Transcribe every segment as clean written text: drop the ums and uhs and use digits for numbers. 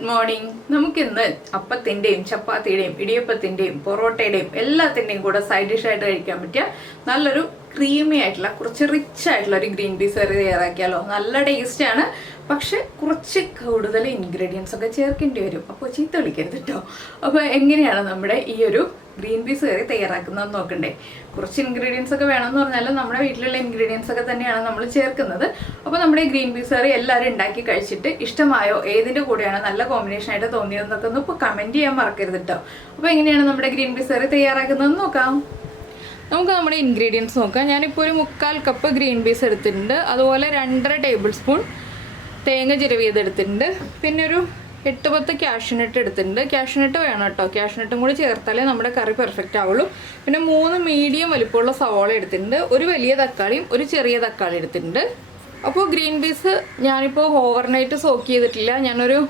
Good morning. നമുക്കിന്ന് അപ്പത്തിന്റെയും ചപ്പാത്തിയുടെയും ഇടിയപ്പത്തിന്റെയും പൊറോട്ടയുടെയും എല്ലാത്തിന്റെയും കൂടെ സൈഡ് ഡിഷ് ആയിട്ട് കഴിക്കാൻ പറ്റിയ നല്ലൊരു ക്രീമി ആയിട്ടുള്ള കുറച്ച് റിച്ച് ആയിട്ടുള്ള ഒരു ഗ്രീൻ പീസ് കറി തയ്യാറാക്കിയാലോ. നല്ല ടേസ്റ്റ് ആണ്, പക്ഷെ കുറച്ച് കൂടുതൽ ഇൻഗ്രീഡിയൻസ് ഒക്കെ ചേർക്കേണ്ടി വരും. അപ്പോൾ ചീത്ത വിളിക്കരുത് കേട്ടോ. അപ്പോൾ എങ്ങനെയാണ് നമ്മുടെ ഈ ഒരു ഗ്രീൻ പീസ് കറി തയ്യാറാക്കുന്നതെന്ന് നോക്കണ്ടേ. കുറച്ച് ഇൻഗ്രീഡിയൻസ് ഒക്കെ വേണമെന്ന് പറഞ്ഞാലും നമ്മുടെ വീട്ടിലുള്ള ഇൻഗ്രീഡിയൻസ് ഒക്കെ തന്നെയാണ് നമ്മൾ ചേർക്കുന്നത്. അപ്പോൾ നമ്മുടെ ഈ ഗ്രീൻ പീസ് കറി എല്ലാവരും ഉണ്ടാക്കി കഴിച്ചിട്ട് ഇഷ്ടമായോ, ഏതിൻ്റെ കൂടെയാണ് നല്ല കോമ്പിനേഷൻ ആയിട്ട് തോന്നിയതെന്നൊക്കെ ഒന്ന് ഇപ്പോൾ കമൻറ്റ് ചെയ്യാൻ മറക്കരുത് കേട്ടോ. അപ്പോൾ എങ്ങനെയാണ് നമ്മുടെ ഗ്രീൻ പീസ് കറി തയ്യാറാക്കുന്നതെന്ന് നോക്കാം. നമുക്ക് നമ്മുടെ ഇൻഗ്രീഡിയൻസ് നോക്കാം. ഞാനിപ്പോൾ ഒരു 3/4 കപ്പ് ഗ്രീൻ പീസ് എടുത്തിട്ടുണ്ട്. അതുപോലെ 2.5 ടേബിൾ സ്പൂൺ തേങ്ങ ചിരവിയതെടുത്തിട്ടുണ്ട്. പിന്നെ ഒരു 8-10 കാഷ്യൂനട്ട് എടുത്തിട്ടുണ്ട്. കാഷ്യൂനട്ട് വേണം കേട്ടോ, കാഷ്യൂനട്ടും കൂടി ചേർത്താലേ നമ്മുടെ കറി പെർഫെക്റ്റ് ആവുള്ളൂ. പിന്നെ 3 മീഡിയം വലിപ്പമുള്ള സവോള എടുത്തിട്ടുണ്ട്. ഒരു വലിയ തക്കാളിയും ഒരു ചെറിയ തക്കാളി എടുത്തിട്ടുണ്ട്. അപ്പോൾ ഗ്രീൻ പീസ് ഞാനിപ്പോൾ ഓവർനൈറ്റ് സോക്ക് ചെയ്തിട്ടില്ല. ഞാനൊരു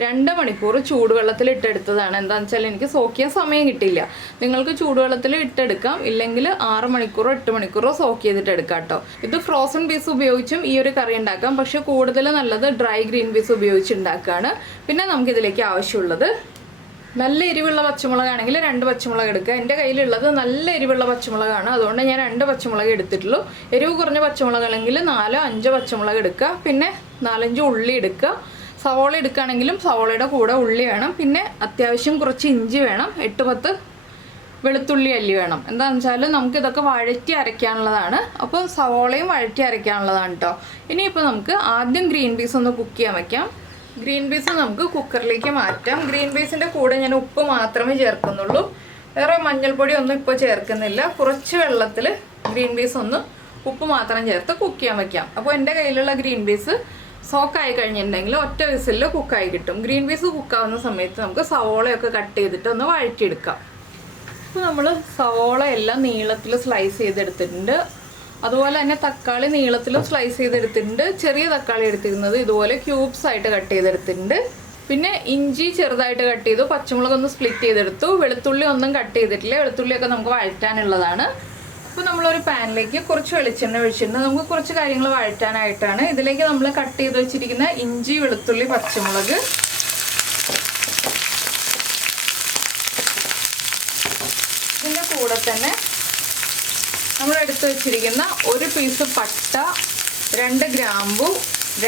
2 മണിക്കൂർ ചൂടുവെള്ളത്തിൽ ഇട്ടെടുത്തതാണ്. എന്താണെന്ന് വെച്ചാൽ എനിക്ക് സോക്ക് ചെയ്യാൻ സമയം കിട്ടിയില്ല. നിങ്ങൾക്ക് ചൂടുവെള്ളത്തിൽ ഇട്ടെടുക്കാം, ഇല്ലെങ്കിൽ 6 മണിക്കൂറോ 8 മണിക്കൂറോ സോക്ക് ചെയ്തിട്ട് എടുക്കാം കേട്ടോ. ഇത് ഫ്രോസൺ പീസ് ഉപയോഗിച്ചും ഈ ഒരു കറി ഉണ്ടാക്കാം, പക്ഷെ കൂടുതൽ നല്ലത് ഡ്രൈ ഗ്രീൻ പീസ് ഉപയോഗിച്ച് ഉണ്ടാക്കുകയാണ്. പിന്നെ നമുക്കിതിലേക്ക് ആവശ്യമുള്ളത് നല്ല എരിവുള്ള പച്ചമുളകാണെങ്കിൽ 2 പച്ചമുളക് എടുക്കുക. എൻ്റെ കയ്യിലുള്ളത് നല്ല എരിവുള്ള പച്ചമുളകാണ്, അതുകൊണ്ട് ഞാൻ 2 പച്ചമുളക് എടുത്തിട്ടുള്ളൂ. എരിവ് കുറഞ്ഞ പച്ചമുളകാണെങ്കിൽ 4-5 പച്ചമുളക് എടുക്കുക. പിന്നെ 4-5 ഉള്ളി എടുക്കുക. സവോള എടുക്കുകയാണെങ്കിലും സവോളയുടെ കൂടെ ഉള്ളി വേണം. പിന്നെ അത്യാവശ്യം കുറച്ച് ഇഞ്ചി വേണം. 8-10 വെളുത്തുള്ളി അല്ലി വേണം. എന്താണെന്ന് വെച്ചാൽ നമുക്കിതൊക്കെ വഴറ്റി അരയ്ക്കാനുള്ളതാണ്. അപ്പോൾ സവോളയും വഴറ്റി അരയ്ക്കാനുള്ളതാണ് കേട്ടോ. ഇനിയിപ്പോൾ നമുക്ക് ആദ്യം ഗ്രീൻ പീസ് ഒന്ന് കുക്ക് ചെയ്യാൻ വയ്ക്കാം. ഗ്രീൻ പീസ് നമുക്ക് കുക്കറിലേക്ക് മാറ്റാം. ഗ്രീൻ പീസിൻ്റെ കൂടെ ഞാൻ ഉപ്പ് മാത്രമേ ചേർക്കുന്നുള്ളൂ, വേറെ മഞ്ഞൾപ്പൊടി ഒന്നും ഇപ്പോൾ ചേർക്കുന്നില്ല. കുറച്ച് വെള്ളത്തിൽ ഗ്രീൻ പീസ് ഒന്ന് ഉപ്പ് മാത്രം ചേർത്ത് കുക്ക് ചെയ്യാൻ വയ്ക്കാം. അപ്പോൾ എൻ്റെ കയ്യിലുള്ള ഗ്രീൻ പീസ് സോക്കായി കഴിഞ്ഞിട്ടുണ്ടെങ്കിൽ ഒറ്റ വിസിലിൽ കുക്കായി കിട്ടും. ഗ്രീൻ പീസ് കുക്കാവുന്ന സമയത്ത് നമുക്ക് സവോളയൊക്കെ കട്ട് ചെയ്തിട്ട് ഒന്ന് വഴറ്റിയെടുക്കാം. അപ്പോൾ നമ്മൾ സവോള എല്ലാം നീളത്തിൽ സ്ലൈസ് ചെയ്തെടുത്തിട്ടുണ്ട്. അതുപോലെ തന്നെ തക്കാളി നീളത്തിലും സ്ലൈസ് ചെയ്തെടുത്തിട്ടുണ്ട്. ചെറിയ തക്കാളി എടുത്തിരുന്നത് ഇതുപോലെ ക്യൂബ്സ് ആയിട്ട് കട്ട് ചെയ്തെടുത്തിട്ടുണ്ട്. പിന്നെ ഇഞ്ചി ചെറുതായിട്ട് കട്ട് ചെയ്തു. പച്ചമുളക് ഒന്ന് സ്പ്ലിറ്റ് ചെയ്തെടുത്തു. വെളുത്തുള്ളി ഒന്നും കട്ട് ചെയ്തിട്ടില്ല, വെളുത്തുള്ളിയൊക്കെ നമുക്ക് വഴറ്റാനുള്ളതാണ്. അപ്പോൾ നമ്മളൊരു പാനിലേക്ക് കുറച്ച് വെളിച്ചെണ്ണ ഒഴിച്ചിട്ടുണ്ട്. നമുക്ക് കുറച്ച് കാര്യങ്ങൾ വഴറ്റാനായിട്ടാണ്. ഇതിലേക്ക് നമ്മൾ കട്ട് ചെയ്ത് വെച്ചിരിക്കുന്ന ഇഞ്ചി, വെളുത്തുള്ളി, പച്ചമുളക്, ഇതിൻ്റെ കൂടെ തന്നെ നമ്മൾ എടുത്ത് വെച്ചിരിക്കുന്ന ഒരു പീസ് പട്ട, 2 ഗ്രാമ്പു,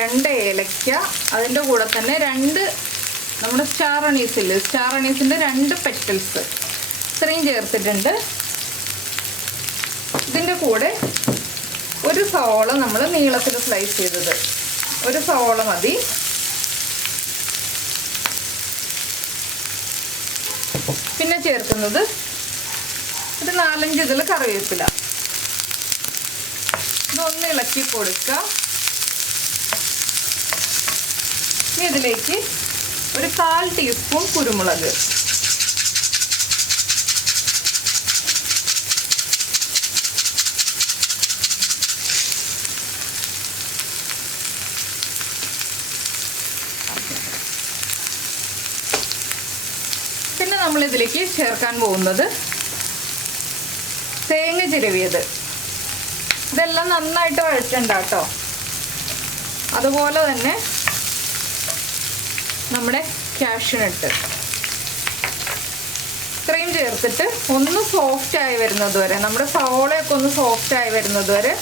2 ഏലക്ക, അതിൻ്റെ കൂടെ തന്നെ 2 നമ്മുടെ സ്റ്റാർ അനീസില്ലേ, സ്റ്റാർ അനീസിൻ്റെ 2 പെറ്റൽസ്, ഇത്രയും ചേർത്തിട്ടുണ്ട്. ഇതിൻ്റെ കൂടെ ഒരു സവോള നമ്മൾ നീളത്തിൽ സ്ലൈസ് ചെയ്തത്, ഒരു സവോള മതി. പിന്നെ ചേർക്കുന്നത് ഒരു 4-5 ഇതിൽ കറിവേപ്പില. ഇതൊന്ന് ഇളക്കി കൊടുക്കുക. ഇനി ഇതിലേക്ക് ഒരു 1/4 ടീസ്പൂൺ കുരുമുളക്, പിന്നെ നമ്മളിതിലേക്ക് ചേർക്കാൻ പോകുന്നത് തേങ്ങ ചിരവിയത്. ഇതെല്ലാം നന്നായിട്ട് വഴറ്റണ്ട കേട്ടോ. അതുപോലെ തന്നെ നമ്മുടെ കാഷ്യൂനട്ട് ഇത്രയും ചേർത്തിട്ട് ഒന്ന് സോഫ്റ്റായി വരുന്നത് വരെ, നമ്മുടെ സവോളയൊക്കെ ഒന്ന് സോഫ്റ്റായി വരുന്നത് വരെ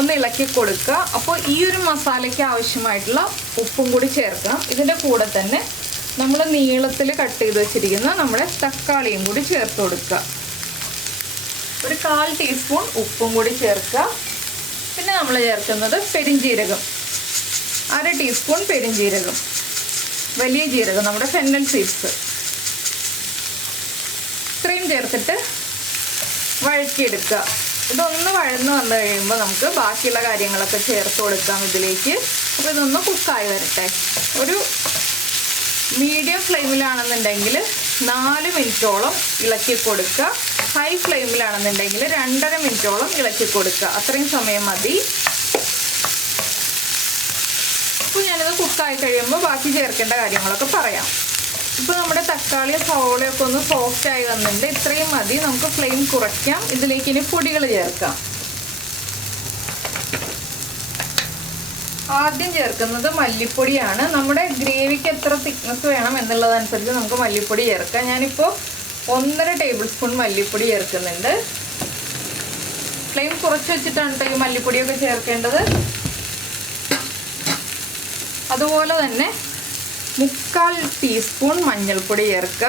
ഒന്ന് ഇളക്കി കൊടുക്കുക. അപ്പോൾ ഈ ഒരു മസാലയ്ക്ക് ആവശ്യമായിട്ടുള്ള ഉപ്പും കൂടി ചേർക്കാം. ഇതിൻ്റെ കൂടെ തന്നെ നമ്മൾ നീളത്തിൽ കട്ട് ചെയ്ത് വെച്ചിരിക്കുന്ന നമ്മുടെ തക്കാളിയും കൂടി ചേർത്ത് കൊടുക്കുക. ഒരു 1/4 ടീസ്പൂൺ ഉപ്പും കൂടി ചേർക്കുക. പിന്നെ നമ്മൾ ചേർക്കുന്നത് പെരിഞ്ജീരകം, 1/2 ടീസ്പൂൺ പെരിഞ്ജീരകം, വലിയ ജീരകം, നമ്മുടെ ഫെന്നൽ സീഡ്സ്, ഇത്രയും ചേർത്തിട്ട് വഴറ്റിയെടുക്കുക. ഇതൊന്ന് വഴന്ന് വന്നു കഴിയുമ്പോൾ നമുക്ക് ബാക്കിയുള്ള കാര്യങ്ങളൊക്കെ ചേർത്ത് കൊടുക്കാം ഇതിലേക്ക്. അപ്പോൾ ഇതൊന്ന് കുക്കായി വരട്ടെ. ഒരു മീഡിയം ഫ്ലെയിമിലാണെന്നുണ്ടെങ്കിൽ 4 മിനിറ്റോളം ഇളക്കി കൊടുക്കുക. ഹൈ ഫ്ലെയിമിലാണെന്നുണ്ടെങ്കിൽ 2.5 മിനിറ്റോളം ഇളക്കി കൊടുക്കുക. അത്രയും സമയം മതി. അപ്പോൾ ഞാനിത് കുക്കായി കഴിയുമ്പോൾ ബാക്കി ചേർക്കേണ്ട കാര്യങ്ങളൊക്കെ പറയാം. ഇപ്പോൾ നമ്മുടെ തക്കാളിയും സവോളയൊക്കെ ഒന്ന് സോഫ്റ്റായി വന്നിട്ടുണ്ട്. ഇത്രയും മതി. നമുക്ക് ഫ്ലെയിം കുറയ്ക്കാം. ഇതിലേക്ക് ഇനി പൊടികൾ ചേർക്കാം. ആദ്യം ചേർക്കുന്നത് മല്ലിപ്പൊടിയാണ്. നമ്മുടെ ഗ്രേവിക്ക് എത്ര തിക്നെസ് വേണം എന്നുള്ളതനുസരിച്ച് നമുക്ക് മല്ലിപ്പൊടി ചേർക്കാം. ഞാനിപ്പോൾ 1.5 ടേബിൾ സ്പൂൺ മല്ലിപ്പൊടി ചേർക്കുന്നുണ്ട്. ഫ്ലെയിം കുറച്ച് വെച്ചിട്ടാണ് കേട്ടോ ഈ മല്ലിപ്പൊടിയൊക്കെ ചേർക്കേണ്ടത്. അതുപോലെ തന്നെ 1/4 ടീസ്പൂൺ മഞ്ഞൾപ്പൊടി ചേർക്കുക.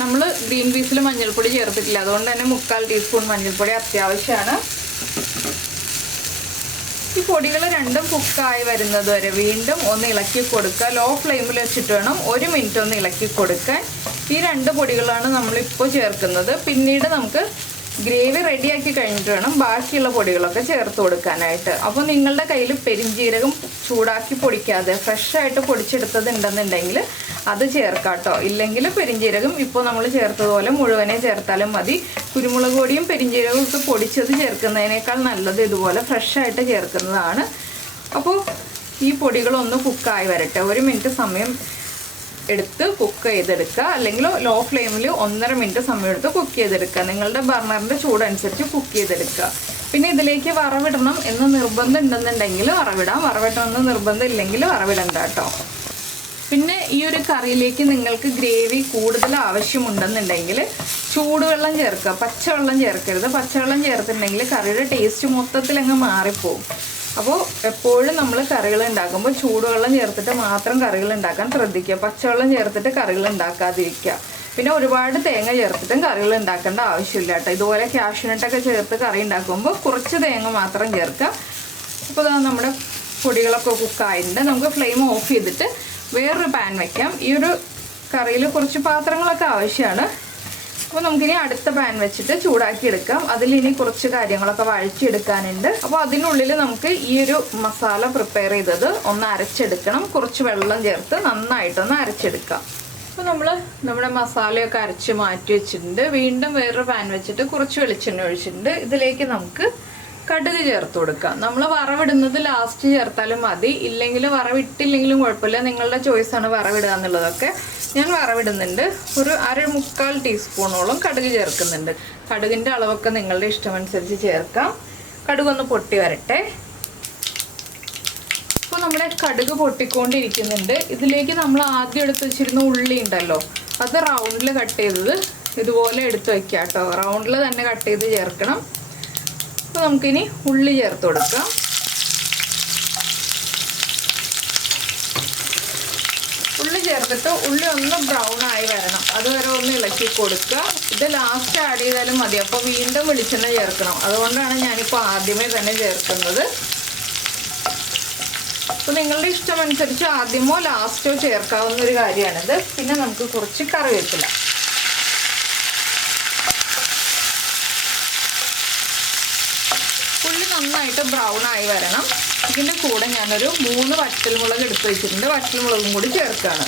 നമ്മൾ ഗ്രീൻ പീസിൽ മഞ്ഞൾപ്പൊടി ചേർത്തിട്ടില്ല, അതുകൊണ്ട് തന്നെ 1/4 ടീസ്പൂൺ മഞ്ഞൾപ്പൊടി അത്യാവശ്യമാണ്. ഈ പൊടികൾ രണ്ടും കുക്കായി വരുന്നത് വരെ വീണ്ടും ഒന്ന് ഇളക്കി കൊടുക്കുക. ലോ ഫ്ലെയിമിൽ വെച്ചിട്ട് വേണം 1 മിനിറ്റ് ഒന്ന് ഇളക്കി കൊടുക്കാൻ. ഈ 2 പൊടികളാണ് നമ്മളിപ്പോൾ ചേർക്കുന്നത്. പിന്നീട് നമുക്ക് ഗ്രേവി റെഡിയാക്കി കഴിഞ്ഞിട്ട് വേണം ബാക്കിയുള്ള പൊടികളൊക്കെ ചേർത്ത് കൊടുക്കാനായിട്ട്. അപ്പോൾ നിങ്ങളുടെ കയ്യിൽ പെരിഞ്ജീരകം ചൂടാക്കി പൊടിക്കാതെ ഫ്രഷായിട്ട് പൊടിച്ചെടുത്തത് ഉണ്ടെന്നുണ്ടെങ്കിൽ അത് ചേർക്കാം കേട്ടോ. ഇല്ലെങ്കിൽ പെരിഞ്ജീരകം ഇപ്പോൾ നമ്മൾ ചേർത്തതുപോലെ മുഴുവനെ ചേർത്താലും മതി. കുരുമുളക് പൊടിയും പെരിഞ്ജീരകവും ഒക്കെ പൊടിച്ചത് ചേർക്കുന്നതിനേക്കാൾ നല്ലത് ഇതുപോലെ ഫ്രഷായിട്ട് ചേർക്കുന്നതാണ്. അപ്പോൾ ഈ പൊടികളൊന്ന് കുക്കായി വരട്ടെ. 1 മിനിറ്റ് സമയം എടുത്ത് കുക്ക് ചെയ്തെടുക്കുക. അല്ലെങ്കിൽ ലോ ഫ്ലെയിമിൽ 1.5 മിനിറ്റ് സമയം എടുത്ത് കുക്ക് ചെയ്തെടുക്കുക. നിങ്ങളുടെ ബർണറിൻ്റെ ചൂടനുസരിച്ച് കുക്ക് ചെയ്തെടുക്കുക. പിന്നെ ഇതിലേക്ക് വറവിടണം എന്ന് നിർബന്ധം ഉണ്ടെന്നുണ്ടെങ്കിൽ വറവിടാം. വറവിടണമെന്ന് നിർബന്ധം ഇല്ലെങ്കിൽ വറവിടണ്ട കേട്ടോ. പിന്നെ ഈ ഒരു കറിയിലേക്ക് നിങ്ങൾക്ക് ഗ്രേവി കൂടുതൽ ആവശ്യമുണ്ടെന്നുണ്ടെങ്കിൽ ചൂടുവെള്ളം ചേർക്കുക, പച്ചവെള്ളം ചേർക്കരുത്. പച്ചവെള്ളം ചേർത്തിട്ടുണ്ടെങ്കിൽ കറിയുടെ ടേസ്റ്റ് മൊത്തത്തിൽ അങ്ങ് മാറിപ്പോവും. അപ്പോൾ എപ്പോഴും നമ്മൾ കറികൾ ഉണ്ടാക്കുമ്പോൾ ചൂടുവെള്ളം ചേർത്തിട്ട് മാത്രം കറികൾ ഉണ്ടാക്കാൻ ശ്രദ്ധിക്കുക. പച്ചവെള്ളം ചേർത്തിട്ട് കറികൾ ഉണ്ടാക്കാതിരിക്കുക. പിന്നെ ഒരുപാട് തേങ്ങ ചേർത്തിട്ടും കറികൾ ഉണ്ടാക്കേണ്ട ആവശ്യമില്ല കേട്ടോ. ഇതുപോലെ കാഷ്യൂനട്ടൊക്കെ ചേർത്ത് കറി ഉണ്ടാക്കുമ്പോൾ കുറച്ച് തേങ്ങ മാത്രം ചേർക്കുക. അപ്പോൾ നമ്മുടെ പൊടികളൊക്കെ കുക്കായിട്ടുണ്ട്. നമുക്ക് ഫ്ലെയിം ഓഫ് ചെയ്തിട്ട് വേറൊരു പാൻ വയ്ക്കാം. ഈ ഒരു കറിയിൽ കുറച്ച് പാത്രങ്ങളൊക്കെ ആവശ്യമാണ്. അപ്പോൾ നമുക്കിനി അടുത്ത പാൻ വെച്ചിട്ട് ചൂടാക്കി എടുക്കാം. അതിലിനി കുറച്ച് കാര്യങ്ങളൊക്കെ വഴച്ചെടുക്കാനുണ്ട്. അപ്പോൾ അതിനുള്ളിൽ നമുക്ക് ഈ ഒരു മസാല പ്രിപ്പയർ ചെയ്തത് ഒന്ന് അരച്ചെടുക്കണം. കുറച്ച് വെള്ളം ചേർത്ത് നന്നായിട്ടൊന്ന് അരച്ചെടുക്കാം. അപ്പോൾ നമ്മുടെ മസാലയൊക്കെ അരച്ച് മാറ്റി വെച്ചിട്ടുണ്ട്. വീണ്ടും വേറൊരു പാൻ വെച്ചിട്ട് കുറച്ച് വെളിച്ചെണ്ണ ഒഴിച്ചിട്ടുണ്ട്. ഇതിലേക്ക് നമുക്ക് കടുക് ചേർത്ത് കൊടുക്കാം. നമ്മൾ വറവിടുന്നത് ലാസ്റ്റ് ചേർത്താലും മതി, ഇല്ലെങ്കിൽ വറവിട്ടില്ലെങ്കിലും കുഴപ്പമില്ല. നിങ്ങളുടെ ചോയ്സാണ് വറവിടുക എന്നുള്ളതൊക്കെ. ഞാൻ വറവിടുന്നുണ്ട്. ഒരു 1/4 ടീസ്പൂണോളം കടുക് ചേർക്കുന്നുണ്ട്. കടുകിൻ്റെ അളവൊക്കെ നിങ്ങളുടെ ഇഷ്ടമനുസരിച്ച് ചേർക്കാം. കടുകൊന്ന് പൊട്ടി വരട്ടെ. അപ്പോൾ നമ്മുടെ കടുക് പൊട്ടിക്കൊണ്ടിരിക്കുന്നുണ്ട്. ഇതിലേക്ക് നമ്മൾ ആദ്യം എടുത്ത് വെച്ചിരുന്ന ഉള്ളി ഉണ്ടല്ലോ, അത് റൗണ്ടിൽ കട്ട് ചെയ്തത് ഇതുപോലെ എടുത്ത് വയ്ക്കാം കേട്ടോ. റൗണ്ടിൽ തന്നെ കട്ട് ചെയ്ത് ചേർക്കണം. അപ്പോൾ നമുക്കിനി ഉള്ളി ചേർത്ത് കൊടുക്കാം. ഉള്ളി ചേർത്തിട്ട് ഉള്ളി ഒന്ന് ബ്രൗൺ ആയി വരണം, അതുവരെ ഒന്ന് ഇളക്കി കൊടുക്കുക. ഇത് ലാസ്റ്റ് ആഡ് ചെയ്താലും മതി. അപ്പോൾ വീണ്ടും വെളിച്ചെണ്ണ ചേർക്കണം. അതുകൊണ്ടാണ് ഞാനിപ്പോൾ ആദ്യമേ തന്നെ ചേർക്കുന്നത്. അപ്പോൾ നിങ്ങളുടെ ഇഷ്ടമനുസരിച്ച് ആദ്യമോ ലാസ്റ്റോ ചേർക്കാവുന്ന ഒരു കാര്യമാണിത്. പിന്നെ നമുക്ക് കുറച്ച് കറിവേപ്പില. ഉള്ളി നന്നായിട്ട് ബ്രൗൺ ആയി വരണം. ഇതിൻ്റെ കൂടെ ഞാനൊരു 3 വറ്റൽമുളക് എടുത്ത് വെച്ചിട്ടുണ്ട്. വറ്റൽമുളകും കൂടി ചേർക്കുകയാണ്.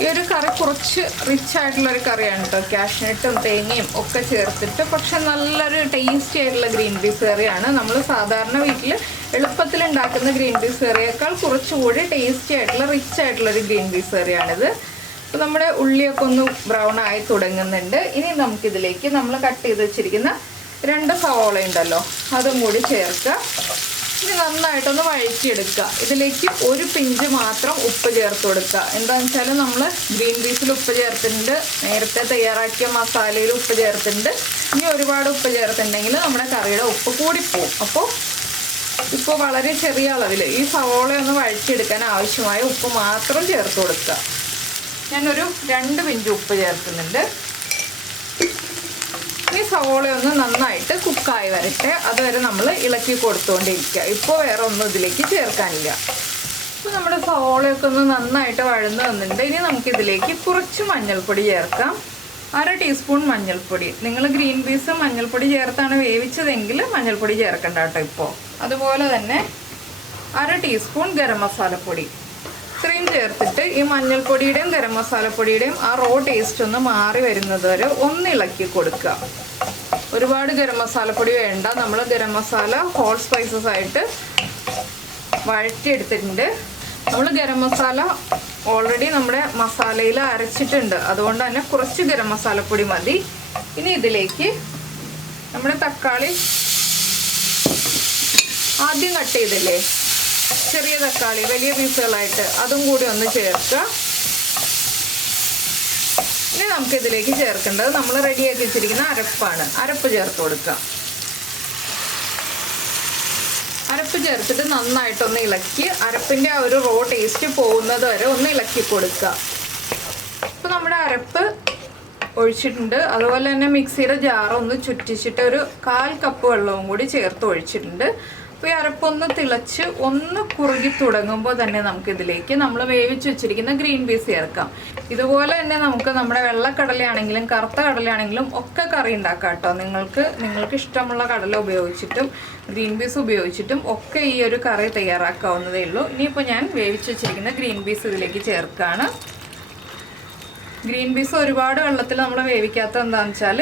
ഈ ഒരു കറി കുറച്ച് റിച്ച് ആയിട്ടുള്ളൊരു കറിയാണ് കേട്ടോ. കാഷ്നട്ടും തേങ്ങയും ഒക്കെ ചേർത്തിട്ട്, പക്ഷെ നല്ലൊരു ടേസ്റ്റി ആയിട്ടുള്ള ഗ്രീൻ പീസ് കറിയാണ്. നമ്മൾ സാധാരണ വീട്ടിൽ എളുപ്പത്തിൽ ഉണ്ടാക്കുന്ന ഗ്രീൻ പീസ് കറിയേക്കാൾ കുറച്ചുകൂടി ടേസ്റ്റി ആയിട്ടുള്ള റിച്ച് ആയിട്ടുള്ളൊരു ഗ്രീൻ പീസ് കറിയാണിത്. അപ്പോൾ നമ്മുടെ ഉള്ളിയൊക്കെ ഒന്ന് ബ്രൗൺ ആയി തുടങ്ങുന്നുണ്ട്. ഇനി നമുക്കിതിലേക്ക് നമ്മൾ കട്ട് ചെയ്ത് വെച്ചിരിക്കുന്ന 2 സവോള ഉണ്ടല്ലോ, അതും കൂടി ചേർക്കുക. ഇനി നന്നായിട്ടൊന്ന് വഴറ്റിയെടുക്കുക. ഇതിലേക്ക് 1 പിഞ്ച് മാത്രം ഉപ്പ് ചേർത്ത് കൊടുക്കുക. എന്താണെന്ന് വെച്ചാൽ നമ്മൾ ഗ്രീൻ പീസിൽ ഉപ്പ് ചേർത്തിട്ടുണ്ട്, നേരത്തെ തയ്യാറാക്കിയ മസാലയിൽ ഉപ്പ് ചേർത്തിട്ടുണ്ട്. ഇനി ഒരുപാട് ഉപ്പ് ചേർത്തിട്ടുണ്ടെങ്കിൽ നമ്മുടെ കറിയുടെ ഉപ്പ് കൂടിപ്പോവും. അപ്പോൾ ഇപ്പോൾ വളരെ ചെറിയ അളവിൽ ഈ സവോള ഒന്ന് വഴറ്റിയെടുക്കാൻ ആവശ്യമായ ഉപ്പ് മാത്രം ചേർത്ത് കൊടുക്കുക. ഞാനൊരു 2 പിഞ്ച് ഉപ്പ് ചേർക്കുന്നുണ്ട്. ഈ സവോള ഒന്ന് നന്നായിട്ട് കുക്കായി വരട്ടെ. അതുവരെ നമ്മൾ ഇളക്കി കൊടുത്തുകൊണ്ടിരിക്കുക. ഇപ്പോൾ വേറെ ഒന്നും ഇതിലേക്ക് ചേർക്കാനില്ല. അപ്പോൾ നമ്മുടെ സവോളയൊക്കെ ഒന്ന് നന്നായിട്ട് വഴന്ന് വന്നിട്ടുണ്ട്. ഇനി നമുക്കിതിലേക്ക് കുറച്ച് മഞ്ഞൾപ്പൊടി ചേർക്കാം. 1/2 ടീസ്പൂൺ മഞ്ഞൾപ്പൊടി. നിങ്ങൾ ഗ്രീൻ പീസ് മഞ്ഞൾപ്പൊടി ചേർത്താണ് വേവിച്ചതെങ്കിൽ മഞ്ഞൾപ്പൊടി ചേർക്കണ്ട കേട്ടോ ഇപ്പോൾ. അതുപോലെ തന്നെ 1/2 ടീസ്പൂൺ ഗരം മസാലപ്പൊടി. ഇത്രയും ചേർത്തിട്ട് ഈ മഞ്ഞൾപ്പൊടിയുടെയും ഗരം മസാലപ്പൊടിയുടെയും ആ റോ ടേസ്റ്റ് ഒന്ന് മാറി വരുന്നത് വരെ ഒന്ന് ഇളക്കി കൊടുക്കുക. ഒരുപാട് ഗരം മസാലപ്പൊടി വേണ്ട. നമ്മൾ ഗരം മസാല ഹോൾ സ്പൈസസ് ആയിട്ട് വഴറ്റിയെടുത്തിട്ടുണ്ട്. നമ്മൾ ഗരം മസാല ഓൾറെഡി നമ്മുടെ മസാലയിൽ അരച്ചിട്ടുണ്ട്, അതുകൊണ്ട് തന്നെ കുറച്ച് ഗരം മസാലപ്പൊടി മതി. ഇനി ഇതിലേക്ക് നമ്മുടെ തക്കാളി ആദ്യം കട്ട് ചെയ്തില്ലേ, ചെറിയ തക്കാളി വലിയ പീസുകളായിട്ട്, അതും കൂടി ഒന്ന് ചേർക്കുക. ഇനി നമുക്കിതിലേക്ക് ചേർക്കേണ്ടത് നമ്മൾ റെഡിയാക്കി വെച്ചിരിക്കുന്ന അരപ്പാണ്. അരപ്പ് ചേർത്ത് കൊടുക്കുക. അരപ്പ് ചേർത്തിട്ട് നന്നായിട്ടൊന്ന് ഇളക്കി അരപ്പിൻ്റെ ആ ഒരു റോ ടേസ്റ്റ് പോകുന്നത് വരെ ഒന്ന് ഇളക്കി കൊടുക്കുക. ഇപ്പോൾ നമ്മുടെ അരപ്പ് ഒഴിച്ചിട്ടുണ്ട്. അതുപോലെ തന്നെ മിക്സിയുടെ ജാർ ഒന്ന് ചുറ്റിച്ചിട്ട് ഒരു 1/4 കപ്പ് വെള്ളവും കൂടി ചേർത്ത് ഒഴിച്ചിട്ടുണ്ട്. അപ്പോൾ ഈ അരപ്പൊന്ന് തിളച്ച് ഒന്ന് കുറുകി തുടങ്ങുമ്പോൾ തന്നെ നമുക്കിതിലേക്ക് നമ്മൾ വേവിച്ച് വെച്ചിരിക്കുന്ന ഗ്രീൻ പീസ് ചേർക്കാം. ഇതുപോലെ തന്നെ നമുക്ക് നമ്മുടെ വെള്ളക്കടലയാണെങ്കിലും കറുത്ത കടലയാണെങ്കിലും ഒക്കെ കറി ഉണ്ടാക്കാം കേട്ടോ. നിങ്ങൾക്ക് ഇഷ്ടമുള്ള കടല ഉപയോഗിച്ചിട്ടും ഗ്രീൻ പീസ് ഉപയോഗിച്ചിട്ടും ഒക്കെ ഈ ഒരു കറി തയ്യാറാക്കാവുന്നതേ ഉള്ളൂ. ഇനിയിപ്പോൾ ഞാൻ വേവിച്ച് വെച്ചിരിക്കുന്ന ഗ്രീൻ പീസ് ഇതിലേക്ക് ചേർക്കുകയാണ്. ഗ്രീൻ പീസ് ഒരുപാട് വെള്ളത്തിൽ നമ്മൾ വേവിക്കാത്ത എന്താണെന്ന് വെച്ചാൽ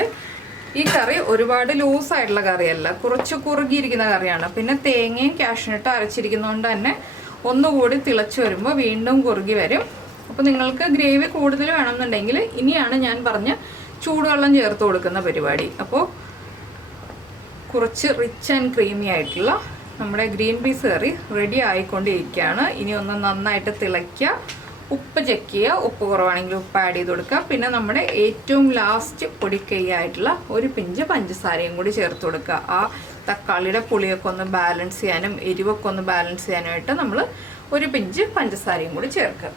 ഈ കറി ഒരുപാട് ലൂസായിട്ടുള്ള കറിയല്ല, കുറച്ച് കുറുകിയിരിക്കുന്ന കറിയാണ്. പിന്നെ തേങ്ങയും കാഷ്നട്ടും അരച്ചിരിക്കുന്നതുകൊണ്ട് തന്നെ ഒന്നുകൂടി തിളച്ച് വരുമ്പോൾ വീണ്ടും കുറുകി വരും. അപ്പോൾ നിങ്ങൾക്ക് ഗ്രേവി കൂടുതൽ വേണമെന്നുണ്ടെങ്കിൽ ഇനിയാണ് ഞാൻ പറഞ്ഞ ചൂടുവെള്ളം ചേർത്ത് കൊടുക്കുന്ന പരിപാടി. അപ്പോൾ കുറച്ച് റിച്ച് ആൻഡ് ക്രീമി ആയിട്ടുള്ള നമ്മുടെ ഗ്രീൻ പീസ് കറി റെഡി ആയിക്കൊണ്ടിരിക്കുകയാണ്. ഇനി ഒന്ന് നന്നായിട്ട് തിളയ്ക്കുക. ഉപ്പ് ചെക്ക് ചെയ്യുക. ഉപ്പ് കുറവാണെങ്കിൽ ഉപ്പ് ആഡ് ചെയ്ത് കൊടുക്കുക. പിന്നെ നമ്മുടെ ഏറ്റവും ലാസ്റ്റ് പൊടിക്കൈയായിട്ടുള്ള ഒരു പിഞ്ച് പഞ്ചസാരയും കൂടി ചേർത്ത് കൊടുക്കുക. ആ തക്കാളിയുടെ പുളിയൊക്കെ ഒന്ന് ബാലൻസ് ചെയ്യാനും എരിവൊക്കെ ഒന്ന് ബാലൻസ് ചെയ്യാനുമായിട്ട് നമ്മൾ ഒരു പിഞ്ച് പഞ്ചസാരയും കൂടി ചേർക്കുക.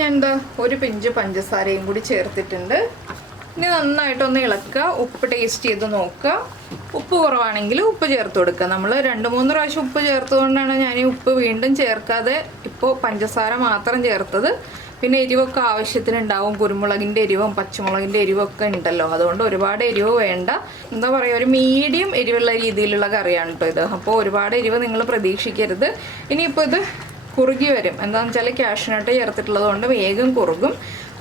ഞാൻ ഒരു പിഞ്ച് പഞ്ചസാരയും കൂടി ചേർത്തിട്ടുണ്ട്. ഇനി നന്നായിട്ടൊന്ന് ഇളക്കുക. ഉപ്പ് ടേസ്റ്റ് ചെയ്ത് നോക്കുക. ഉപ്പ് കുറവാണെങ്കിൽ ഉപ്പ് ചേർത്ത് കൊടുക്കുക. നമ്മൾ 2-3 പ്രാവശ്യം ഉപ്പ് ചേർത്തതുകൊണ്ടാണ് ഞാൻ ഈ ഉപ്പ് വീണ്ടും ചേർക്കാതെ ഇപ്പോൾ പഞ്ചസാര മാത്രം ചേർത്തത്. പിന്നെ എരിവൊക്കെ ആവശ്യത്തിനുണ്ടാവും. കുരുമുളകിൻ്റെ എരിവും പച്ചമുളകിൻ്റെ എരിവൊക്കെ ഉണ്ടല്ലോ, അതുകൊണ്ട് ഒരുപാട് എരിവ് വേണ്ട. എന്താ പറയുക, ഒരു മീഡിയം എരിവുള്ള രീതിയിലുള്ള കറിയാണ് കേട്ടോ ഇത്. അപ്പോൾ ഒരുപാട് എരിവ് നിങ്ങൾ പ്രതീക്ഷിക്കരുത്. ഇനിയിപ്പോൾ ഇത് കുറുകി വരും. എന്താണെന്ന് വെച്ചാൽ കാഷ്നട്ട് ചേർത്തിട്ടുള്ളത് കൊണ്ട് വേഗം കുറുകും.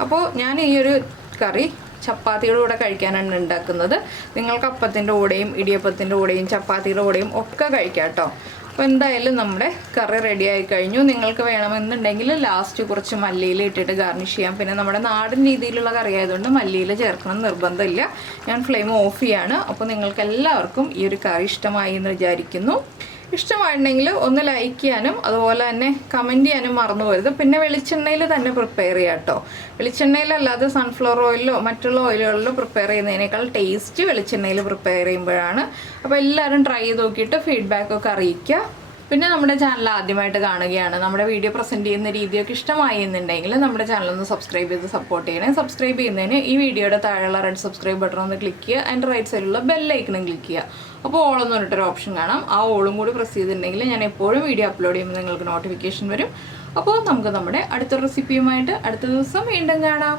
അപ്പോൾ ഞാൻ ഈ ഒരു കറി ചപ്പാത്തിയുടെ കൂടെ കഴിക്കാനാണ് ഉണ്ടാക്കുന്നത്. നിങ്ങൾക്ക് അപ്പത്തിൻ്റെ കൂടെയും ഇടിയപ്പത്തിൻ്റെ കൂടെയും ചപ്പാത്തിയുടെ കൂടെയും ഒക്കെ കഴിക്കാം കേട്ടോ. അപ്പോൾ എന്തായാലും നമ്മുടെ കറി റെഡി ആയി കഴിഞ്ഞു. നിങ്ങൾക്ക് വേണമെന്നുണ്ടെങ്കിൽ ലാസ്റ്റ് കുറച്ച് മല്ലിയില ഇട്ടിട്ട് ഗാർണിഷ് ചെയ്യാം. പിന്നെ നമ്മുടെ നാടൻ രീതിയിലുള്ള കറി ആയതുകൊണ്ട് മല്ലിയില ചേർക്കണം നിർബന്ധമില്ല. ഞാൻ ഫ്ലെയിം ഓഫ് ചെയ്യാണ്. അപ്പോൾ നിങ്ങൾക്ക് എല്ലാവർക്കും ഈ ഒരു കറി ഇഷ്ടമായി എന്ന് വിചാരിക്കുന്നു. ഇഷ്ടമായിട്ടുണ്ടെങ്കിൽ ഒന്ന് ലൈക്ക് ചെയ്യാനും അതുപോലെ തന്നെ കമൻറ്റ് ചെയ്യാനും മറന്നു പോരുത്. പിന്നെ വെളിച്ചെണ്ണയിൽ തന്നെ പ്രിപ്പയർ ചെയ്യാം കേട്ടോ. വെളിച്ചെണ്ണയിലല്ലാതെ സൺഫ്ലവർ ഓയിലോ മറ്റുള്ള ഓയിലുകളിലോ പ്രിപ്പയർ ചെയ്യുന്നതിനേക്കാൾ ടേസ്റ്റ് വെളിച്ചെണ്ണയിൽ പ്രിപ്പയർ ചെയ്യുമ്പോഴാണ്. അപ്പോൾ എല്ലാവരും ട്രൈ ചെയ്ത് നോക്കിയിട്ട് ഫീഡ്ബാക്കൊക്കെ അറിയിക്കുക. പിന്നെ നമ്മുടെ ചാനൽ ആദ്യമായിട്ട് കാണുകയാണ്, നമ്മുടെ വീഡിയോ പ്രസൻറ്റ് ചെയ്യുന്ന രീതിയൊക്കെ ഇഷ്ടമായി എന്നുണ്ടെങ്കിൽ നമ്മുടെ ചാനലൊന്ന് സബ്സ്ക്രൈബ് ചെയ്ത് സപ്പോർട്ട് ചെയ്യണേ. സബ്സ്ക്രൈബ് ചെയ്യുന്നതിന് ഈ വീഡിയോയുടെ താഴെയുള്ള റെഡ് സബ്സ്ക്രൈബ് ബട്ടൺ ഒന്ന് ക്ലിക്ക് ചെയ്യുക. അതിൻ്റെ റൈറ്റ് സൈഡിലുള്ള ബെല്ലൈക്കണും ക്ലിക്ക് ചെയ്യുക. അപ്പോൾ ഓളെന്ന് പറഞ്ഞിട്ടൊരു ഓപ്ഷൻ കാണാം. ആ ഓളും കൂടി പ്രസ് ചെയ്തിട്ടുണ്ടെങ്കിൽ ഞാൻ എപ്പോഴും വീഡിയോ അപ്ലോഡ് ചെയ്യുമ്പോൾ നിങ്ങൾക്ക് നോട്ടിഫിക്കേഷൻ വരും. അപ്പോൾ നമുക്ക് നമ്മുടെ അടുത്ത റെസിപ്പിയുമായിട്ട് അടുത്ത ദിവസം വീണ്ടും കാണാം.